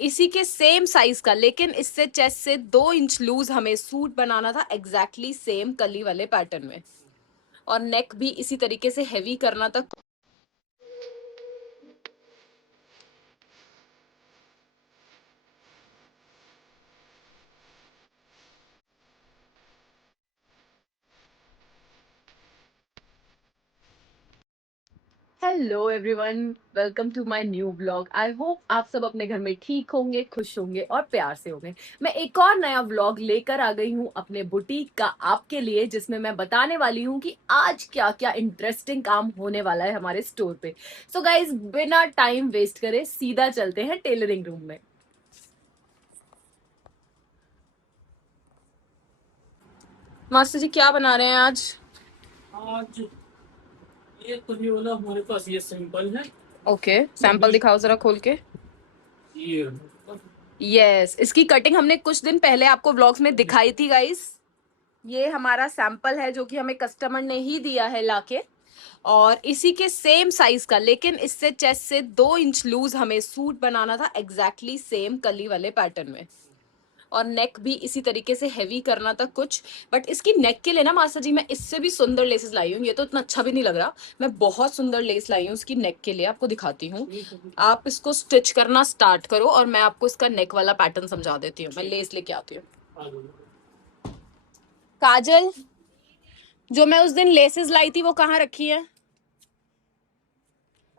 इसी के same size का, लेकिन इससे चेस्ट से 2 इंच लूज हमें सूट बनाना था एग्जैक्टली सेम कली वाले पैटर्न में, और नेक भी इसी तरीके से हेवी करना था। Hello everyone, welcome to my new blog. I hope आप सब अपने घर में ठीक होंगे, खुश होंगे और प्यार से होंगे। मैं एक और नया व्लॉग लेकर आ गई हूँ अपने बुटीक का आपके लिए, जिसमें मैं बताने वाली हूँ कि आज क्या क्या इंटरेस्टिंग काम होने वाला है हमारे स्टोर पे। सो गाइज, बिना टाइम वेस्ट करे सीधा चलते हैं टेलरिंग रूम में। मास्टर जी क्या बना रहे हैं आज? आज ये तो ये वाला हमारे पास ये सिंपल है। ओके, सैंपल दिखाओ जरा खोल के। ये यस, इसकी कटिंग हमने कुछ दिन पहले आपको व्लॉग्स में दिखाई थी गाइस। ये हमारा सैंपल है जो कि हमें कस्टमर ने ही दिया है लाके, और इसी के सेम साइज का, लेकिन इससे चेस्ट से 2 इंच लूज हमें सूट बनाना था एग्जैक्टली सेम कली वाले पैटर्न में, और नेक भी इसी तरीके से हेवी करना था कुछ। बट इसकी नेक के लिए ना मास्टर जी, मैं इससे भी सुंदर लेसेस लाई हूँ। ये तो इतना अच्छा भी नहीं लग रहा। मैं बहुत सुंदर लेस लाई हूँ इसकी नेक के लिए, आपको दिखाती हूँ। आप इसको स्टिच करना स्टार्ट करो और मैं आपको इसका नेक वाला पैटर्न समझा देती हूँ। मैं लेस लेके आती हूँ। काजल, जो मैं उस दिन लेसेस लाई थी वो कहाँ रखी है?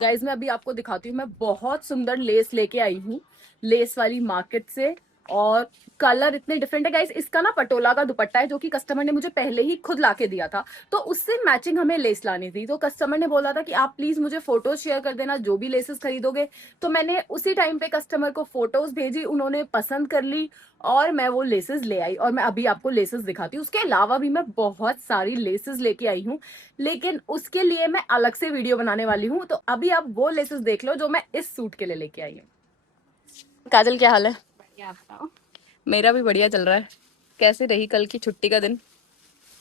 गाइज, मैं अभी आपको दिखाती हूँ। मैं बहुत सुंदर लेस लेके आई हूँ लेस वाली मार्केट से, और कलर इतने डिफरेंट है गाइज। इसका ना पटोला का दुपट्टा है जो कि कस्टमर ने मुझे पहले ही खुद लाके दिया था, तो उससे मैचिंग हमें लेस लानी थी। तो कस्टमर ने बोला था कि आप प्लीज मुझे फोटोज शेयर कर देना जो भी लेसेस खरीदोगे। तो मैंने उसी टाइम पे कस्टमर को फोटोज भेजी, उन्होंने पसंद कर ली और मैं वो लेसेस ले आई, और मैं अभी आपको लेसेस दिखाती हूँ। उसके अलावा भी मैं बहुत सारी लेसेस लेके आई हूँ, लेकिन उसके लिए मैं अलग से वीडियो बनाने वाली हूँ। तो अभी आप वो लेसेस देख लो जो मैं इस सूट के लिए लेके आई हूँ। काजल, क्या हाल है? बढ़िया, आप बताओ। मेरा भी बढ़िया चल रहा है। कैसे रही कल की छुट्टी का दिन?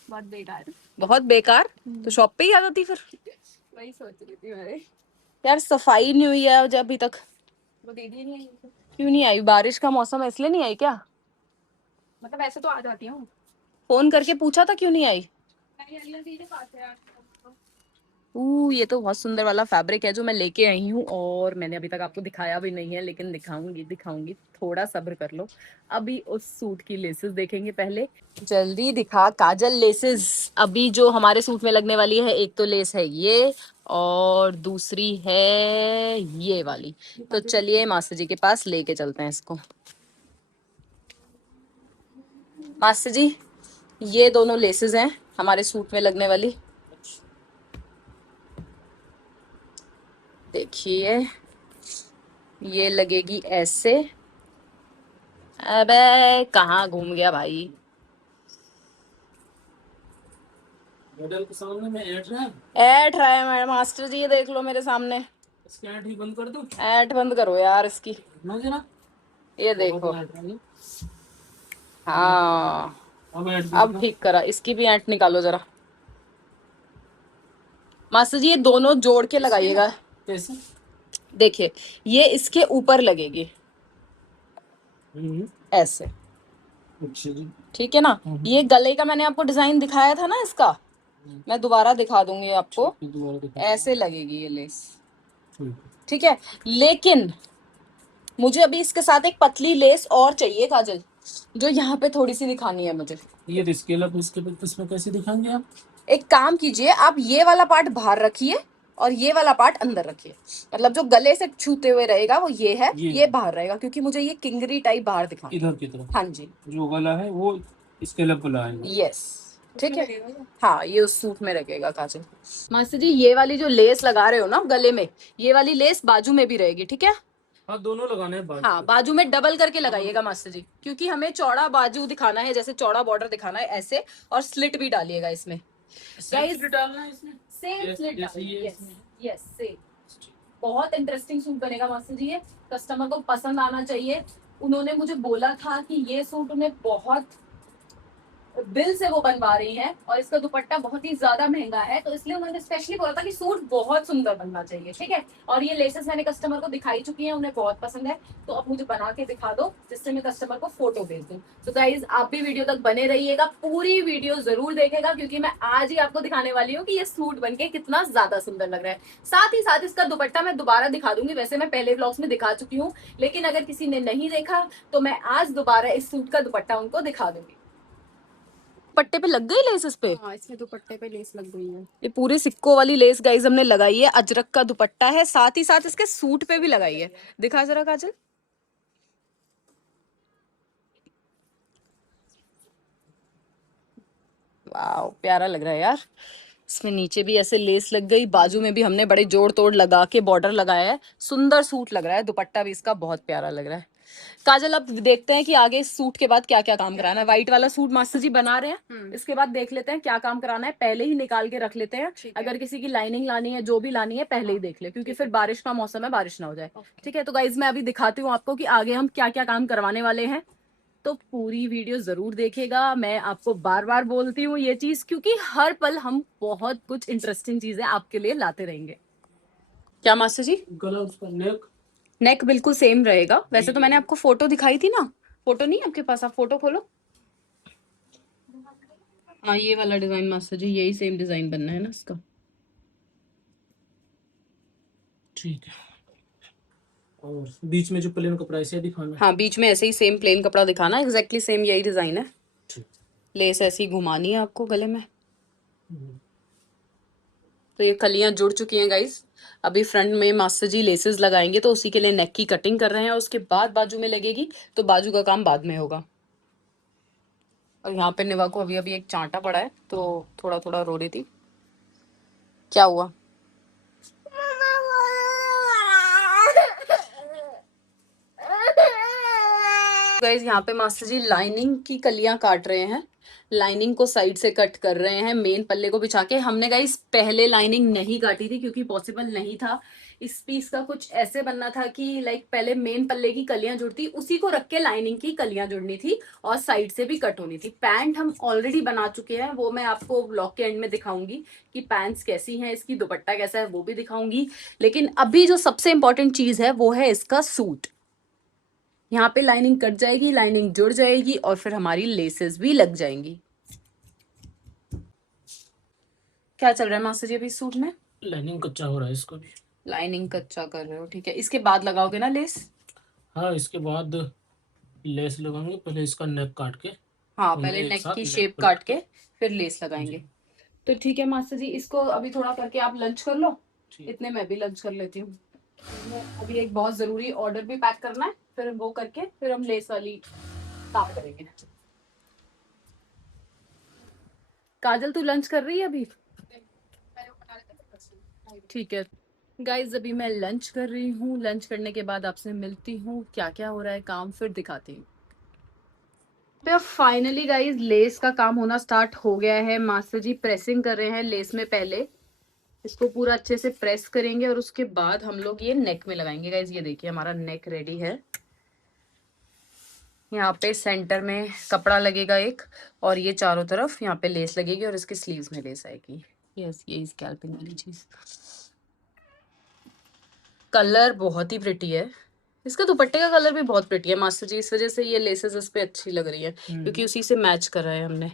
बहुत बेकार। बहुत बेकार? तो शॉप पे ही आ जाती फिर। वही सोच रही थी मैं। यार, सफाई नहीं हुई है आज अभी तक। वो दीदी नहीं आई। क्यों नहीं आई? बारिश का मौसम है इसलिए नहीं आई क्या? मतलब ऐसे तो आ जाती हूँ। फोन करके पूछा था क्यों नहीं आई? नहीं, अगला दीदी पास है यार। ये तो बहुत सुंदर वाला फैब्रिक है जो मैं लेके आई हूँ, और मैंने अभी तक आपको दिखाया भी नहीं है, लेकिन दिखाऊंगी दिखाऊंगी, थोड़ा सब्र कर लो। अभी उस सूट की लेसेस देखेंगे पहले। जल्दी दिखा काजल लेसेस। अभी जो हमारे सूट में लगने वाली है, एक तो लेस है ये, और दूसरी है ये वाली। तो चलिए मास्टर जी के पास लेके चलते हैं इसको। मास्टर जी, ये दोनों लेसेस हैं हमारे सूट में लगने वाली। देखिए, ये लगेगी ऐसे। अबे कहाँ घूम गया भाई? मॉडल के सामने में ऐड रहा है। ऐड रहा है मैडम मास्टर जी, ये देख लो मेरे सामने। इसके ऐड ही बंद कर दूं? ऐड बंद करो यार इसकी। ना जरा ये बहुत देखो। ऐड रहा है। हाँ, अब ऐड अब ठीक करा। इसकी भी ऐड निकालो जरा। मास्टर जी, ये दोनों जोड़ के लगाइएगा। कैसे? देखिए, ये इसके ऊपर लगेगी ऐसे। अच्छा जी। ठीक है ना? ये गले का मैंने आपको डिजाइन दिखाया था ना इसका, मैं दोबारा दिखा दूंगी आपको। दोबारा दिखा। ऐसे लगेगी ये लेस। ठीक। ठीक है, लेकिन मुझे अभी इसके साथ एक पतली लेस और चाहिए काजल, जो यहाँ पे थोड़ी सी दिखानी है मुझे। ये स्केल अप इसके इसमें कैसे दिखाएंगे आप? एक काम कीजिए, आप ये वाला पार्ट बाहर रखिए और ये वाला पार्ट अंदर रखिए। मतलब जो गले से छूते हुए रहेगा वो ये है, ये बाहर रहेगा, क्योंकि मुझे ये किंगरी टाइप बाहर दिखाना। इधर की तरफ। हाँ जी, जो गला है वो स्केल अप गला है। यस, ठीक है। हाँ, ये उस सूट में रखेगा काजल। मास्टर जी, ये वाली जो लेस लगा रहे हो ना गले में, ये वाली लेस बाजू में भी रहेगी, ठीक है? हाँ, दोनों लगाने हैं बाजू। हाँ, बाजू में डबल करके लगाइएगा मास्टर जी, क्योंकि हमें चौड़ा बाजू दिखाना है, जैसे चौड़ा बॉर्डर दिखाना है ऐसे, और स्लिट भी डालिएगा इसमें। स्लिट डालना है इसमें। सेम स्लिट जैसे ये यस सेम। बहुत इंटरेस्टिंग सूट बनेगा मास्टर जी। ये कस्टमर को पसंद आना चाहिए। उन्होंने मुझे बोला था कि ये सूट उन्हें बहुत बिल से वो बनवा रही हैं, और इसका दुपट्टा बहुत ही ज्यादा महंगा है, तो इसलिए उन्होंने स्पेशली बोला था कि सूट बहुत सुंदर बनना चाहिए, ठीक है। और ये लेसेस मैंने कस्टमर को दिखाई चुकी हैं, उन्हें बहुत पसंद है, तो अब मुझे बना के दिखा दो जिससे मैं कस्टमर को फोटो भेज दूं। तो गाइज आप भी वीडियो तक बने रहिएगा, पूरी वीडियो जरूर देखेगा, क्योंकि मैं आज ही आपको दिखाने वाली हूँ कि ये सूट बनके कितना ज्यादा सुंदर लग रहा है। साथ ही साथ इसका दुपट्टा मैं दोबारा दिखा दूंगी, वैसे मैं पहले व्लॉग्स में दिखा चुकी हूँ, लेकिन अगर किसी ने नहीं देखा तो मैं आज दोबारा इस सूट का दुपट्टा उनको दिखा दूंगी। पट्टे पे लग गई लेस इस पे। हाँ, इसमें दुपट्टे पे लेस लग गई है। ये पूरे सिक्कों वाली लेस गाइज हमने लगाई है, अजरक का दुपट्टा है, साथ ही साथ इसके सूट पे भी लगाई है। दिखा जरा काजल। वाह प्यारा लग रहा है यार। इसमें नीचे भी ऐसे लेस लग गई, बाजू में भी हमने बड़े जोड़ तोड़ लगा के बॉर्डर लगाया है, सुंदर सूट लग रहा है, दुपट्टा भी इसका बहुत प्यारा लग रहा है। काजल अब देखते हैं कि आगे इस सूट के बाद क्या क्या काम कराना है। व्हाइट वाला सूट मास्टर जी बना रहे हैं, इसके बाद देख लेते हैं क्या काम कराना है, पहले ही निकाल के रख लेते हैं। अगर किसी की लाइनिंग लानी है, जो भी लानी है पहले ही देख ले, क्योंकि फिर बारिश का मौसम है, बारिश ना हो जाए। ठीक है, तो गाइज मैं अभी दिखाती हूँ आपको कि आगे हम क्या क्या काम करवाने वाले हैं, तो पूरी वीडियो जरूर देखेगा। मैं आपको बार बार बोलती हूँ ये चीज, क्योंकि हर पल हम बहुत कुछ इंटरेस्टिंग चीजें आपके लिए लाते रहेंगे। क्या मास्टर जी? गला उसका नेक नेक बिल्कुल सेम रहेगा, वैसे तो मैंने आपको फोटो दिखाई थी ना। फोटो नहीं है आपके पास? आप फोटो खोलो। हाँ ये वाला डिजाइन मास्टर जी, यही सेम डिजाइन बनना है ना इसका। ठीक है। और बीच में जो प्लेन कपड़ा ऐसे दिखाना। हाँ बीच में ऐसे ही सेम प्लेन कपड़ा दिखाना, एग्जैक्टली सेम यही डिजाइन है। ठीक। लेस ऐसी घुमानी है आपको गले में। हम्म। तो ये कलियां जुड़ चुकी हैं गाइस। अभी फ्रंट में मास्टर जी लेसेस लगाएंगे, तो उसी के लिए नेक की कटिंग कर रहे हैं, उसके बाद बाजू में लगेगी, तो बाजू का काम बाद में होगा। और यहाँ पे निवा को अभी अभी एक चांटा पड़ा है, तो थोड़ा थोड़ा रो रही थी। क्या हुआ? गाइस यहाँ पे मास्टर जी लाइनिंग की कलियां काट रहे हैं, लाइनिंग को साइड से कट कर रहे हैं मेन पल्ले को बिछा के। हमने गाइस पहले लाइनिंग नहीं काटी थी, क्योंकि पॉसिबल नहीं था। इस पीस का कुछ ऐसे बनना था कि लाइक पहले मेन पल्ले की कलियां जुड़ती, उसी को रख के लाइनिंग की कलियां जुड़नी थी, और साइड से भी कट होनी थी। पैंट हम ऑलरेडी बना चुके हैं, वो मैं आपको ब्लॉग के एंड में दिखाऊंगी कि पैंट्स कैसी हैं, इसकी दुपट्टा कैसा है वो भी दिखाऊंगी। लेकिन अभी जो सबसे इंपॉर्टेंट चीज है वो है इसका सूट। यहाँ पे लाइनिंग कट जाएगी, लाइनिंग जुड़ जाएगी, और फिर हमारी लेसेस भी लग जाएंगी। क्या चल रहा है मास्टर जी अभी इस सूट में? लाइनिंग कच्चा हो रहा है इसका भी। लाइनिंग कच्चा कर रहे हो, ठीक है। इसके बाद लगाओगे ना लेस? हाँ, इसके बाद लेस लगाएंगे, पहले इसका नेक काट के हाँ उन्हें पहले एक नेक साथ की नेक शेप पर। काट के फिर लेस लगाएंगे। जी। तो ठीक है मास्टर जी, इसको अभी थोड़ा करके आप लंच कर लो, ठीक। इतने मैं भी लंच कर लेती हूँ। अभी एक बहुत जरूरी ऑर्डर भी पैक करना है, फिर वो करके फिर हम लेस वाली काम करेंगे। काजल तू लंच कर रही है अभी? ठीक है गाइज, अभी मैं लंच कर रही हूँ, लंच करने के बाद आपसे मिलती हूँ, क्या क्या हो रहा है काम फिर दिखाती हूँ। तो फाइनली गाइज लेस का काम होना स्टार्ट हो गया है। मास्टर जी प्रेसिंग कर रहे हैं लेस में, पहले इसको पूरा अच्छे से प्रेस करेंगे, और उसके बाद हम लोग ये नेक में लगाएंगे। गाइज ये देखिए हमारा नेक रेडी है। यहाँ पे सेंटर में कपड़ा लगेगा एक, और ये चारों तरफ यहाँ पे लेस लगेगी, और इसके स्लीव्स में लेस आएगी। यस ये स्कैल्पिंग वाली चीज। कलर बहुत ही प्रिटी है, इसका दुपट्टे का कलर भी बहुत प्रिटी है मास्टर जी, इस वजह से ये लेसेस इस पे अच्छी लग रही है, क्योंकि उसी से मैच कर रहा है हमने।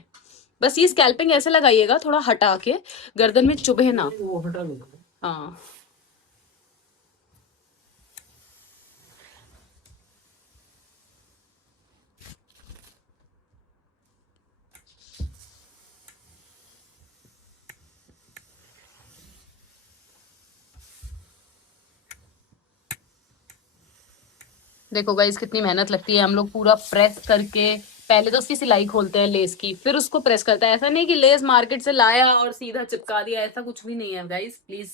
बस ये स्कैल्पिंग ऐसे लगाइएगा, थोड़ा हटा के, गर्दन में चुभे ना। वो हटा लो। हाँ देखो गाइस कितनी मेहनत लगती है, हम लोग पूरा प्रेस करके पहले तो उसकी सिलाई खोलते हैं लेस की, फिर उसको प्रेस करते हैं। ऐसा नहीं कि लेस मार्केट से लाया और सीधा चिपका दिया, ऐसा कुछ भी नहीं है गाइस प्लीज।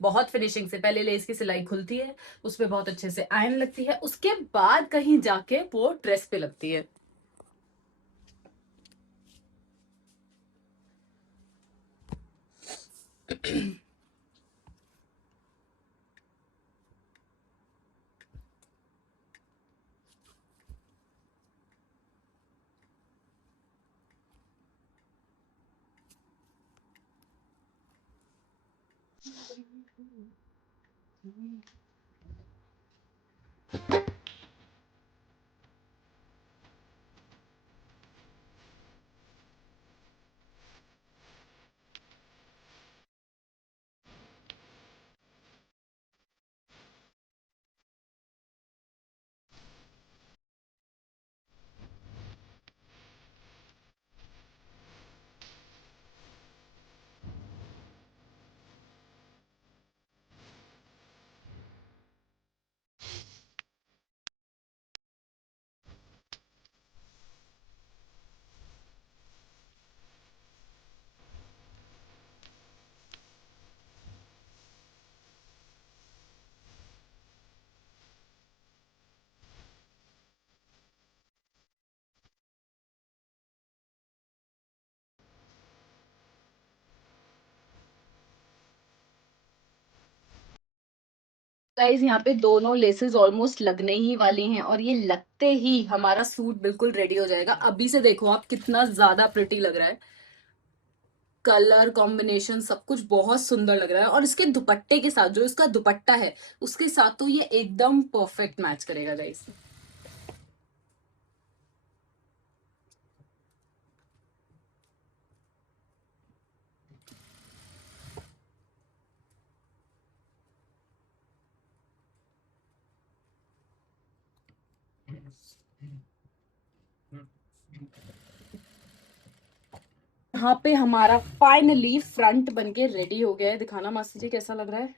बहुत फिनिशिंग से पहले लेस की सिलाई खुलती है, उसपे बहुत अच्छे से आयन लगती है, उसके बाद कहीं जाके वो ड्रेस पे लगती है। गाइज यहाँ पे दोनों लेसेस ऑलमोस्ट लगने ही वाली हैं और ये लगते ही हमारा सूट बिल्कुल रेडी हो जाएगा। अभी से देखो आप कितना ज्यादा प्रिटी लग रहा है, कलर कॉम्बिनेशन सब कुछ बहुत सुंदर लग रहा है। और इसके दुपट्टे के साथ, जो इसका दुपट्टा है उसके साथ तो ये एकदम परफेक्ट मैच करेगा गाइज। यहाँ पे हमारा फाइनली फ्रंट बनके रेडी हो गया है। दिखाना मास्टर जी कैसा लग रहा है।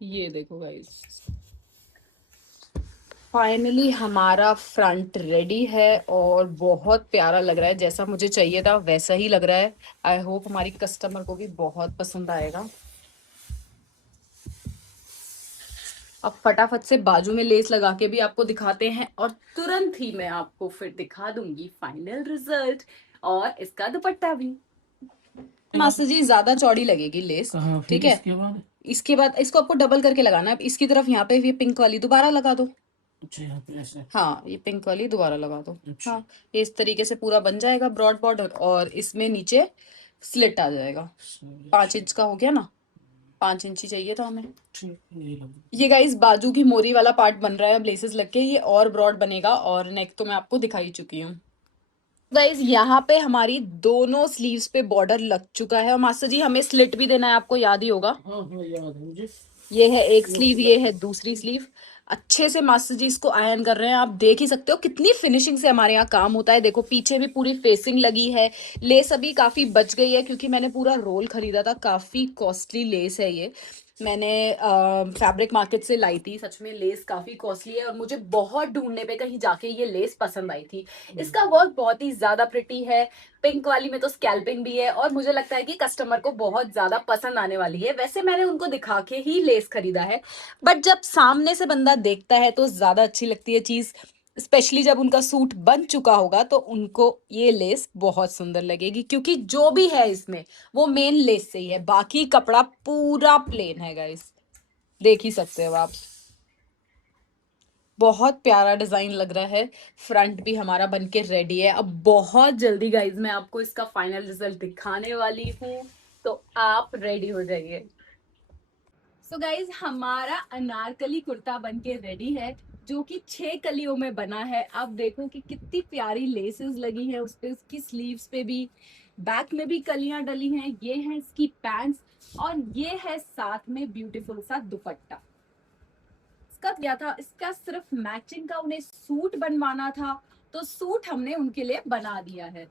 ये देखो गाइस, फाइनली हमारा फ्रंट रेडी है और बहुत प्यारा लग रहा है, जैसा मुझे चाहिए था वैसा ही लग रहा है। आई होप हमारी कस्टमर को भी बहुत पसंद आएगा। अब फटाफट से बाजू में लेस लगा के भी आपको दिखाते हैं और तुरंत ही मैं आपको फिर दिखा दूंगी फाइनल रिजल्ट और इसका दुपट्टा भी। मास्टर जी ज्यादा चौड़ी लगेगी लेस, कहाँ फिर ठीक है। इसके बाद इसको आपको डबल करके लगाना है। इसकी तरफ यहाँ पे ये पिंक वाली दोबारा लगा दो। अच्छा यहाँ पे ऐसे। हाँ, ये पिंक वाली दोबारा लगा दो। अच्छा। हाँ, ये इस तरीके से पूरा बन जाएगा ब्रॉड बॉर्डर और इसमें नीचे स्लिट आ जाएगा। 5 इंच का हो गया ना, 5 इंच ही चाहिए था हमें। ठीक, यही लग ये गाइस बाजू की मोरी वाला पार्ट बन रहा है अब लेसेस लग के, ये और ब्रॉड बनेगा। और नेक तो मैं आपको दिखा ही चुकी हूँ। गाइस यहाँ पे हमारी दोनों स्लीव्स पे बॉर्डर लग चुका है और मास्टर जी हमें स्लिट भी देना है, आपको याद ही होगा। हाँ हाँ याद है मुझे। ये है एक स्लीव, ये है दूसरी स्लीव। अच्छे से मास्टर जी इसको आयरन कर रहे हैं। आप देख ही सकते हो कितनी फिनिशिंग से हमारे यहाँ काम होता है। देखो पीछे भी पूरी फेसिंग लगी है। लेस अभी काफी बच गई है क्योंकि मैंने पूरा रोल खरीदा था। काफी कॉस्टली लेस है ये, मैंने फैब्रिक मार्केट से लाई थी। सच में लेस काफी कॉस्टली है और मुझे बहुत ढूंढने पे कहीं जाके ये लेस पसंद आई थी। इसका वर्क बहुत ही ज्यादा प्रिटी है। पिंक वाली में तो स्कैल्पिंग भी है और मुझे लगता है कि कस्टमर को बहुत ज्यादा पसंद आने वाली है। वैसे मैंने उनको दिखा के ही लेस खरीदा है, बट जब सामने से बंदा देखता है तो ज्यादा अच्छी लगती है चीज। स्पेशली जब उनका सूट बन चुका होगा तो उनको ये लेस बहुत सुंदर लगेगी, क्योंकि जो भी है इसमें वो मेन लेस से ही है। बाकी कपड़ा पूरा प्लेन है गाइस, देख ही सकते हो आप। बहुत प्यारा डिजाइन लग रहा है। फ्रंट भी हमारा बनके रेडी है। अब बहुत जल्दी गाइज मैं आपको इसका फाइनल रिजल्ट दिखाने वाली हूँ, तो आप रेडी हो जाइए। सो गाइज हमारा अनारकली कुर्ता बनके रेडी है, जो कि 6 कलियों में बना है। आप देखो कि कितनी प्यारी लेसेस लगी है उस पे, उसकी स्लीव्स पे भी, बैक में भी कलियां डली हैं। ये है इसकी पैंट्स और ये है साथ में ब्यूटीफुल सा दुपट्टा। इसका क्या था, इसका सिर्फ मैचिंग का उन्हें सूट बनवाना था, तो सूट हमने उनके लिए बना दिया है।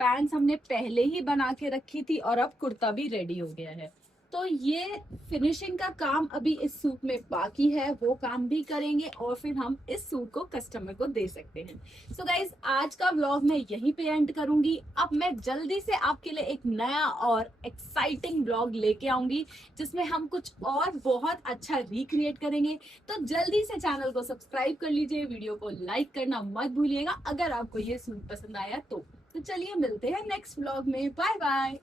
पैंट्स हमने पहले ही बना के रखी थी और अब कुर्ता भी रेडी हो गया है। तो ये फिनिशिंग का काम अभी इस सूट में बाकी है, वो काम भी करेंगे और फिर हम इस सूट को कस्टमर को दे सकते हैं। सो गाइज आज का व्लॉग मैं यहीं पे एंड करूंगी। अब मैं जल्दी से आपके लिए एक नया और एक्साइटिंग व्लॉग लेके आऊंगी, जिसमें हम कुछ और बहुत अच्छा रिक्रिएट करेंगे। तो जल्दी से चैनल को सब्सक्राइब कर लीजिए, वीडियो को लाइक करना मत भूलिएगा अगर आपको ये सूट पसंद आया तो चलिए मिलते हैं नेक्स्ट व्लॉग में। Bye bye.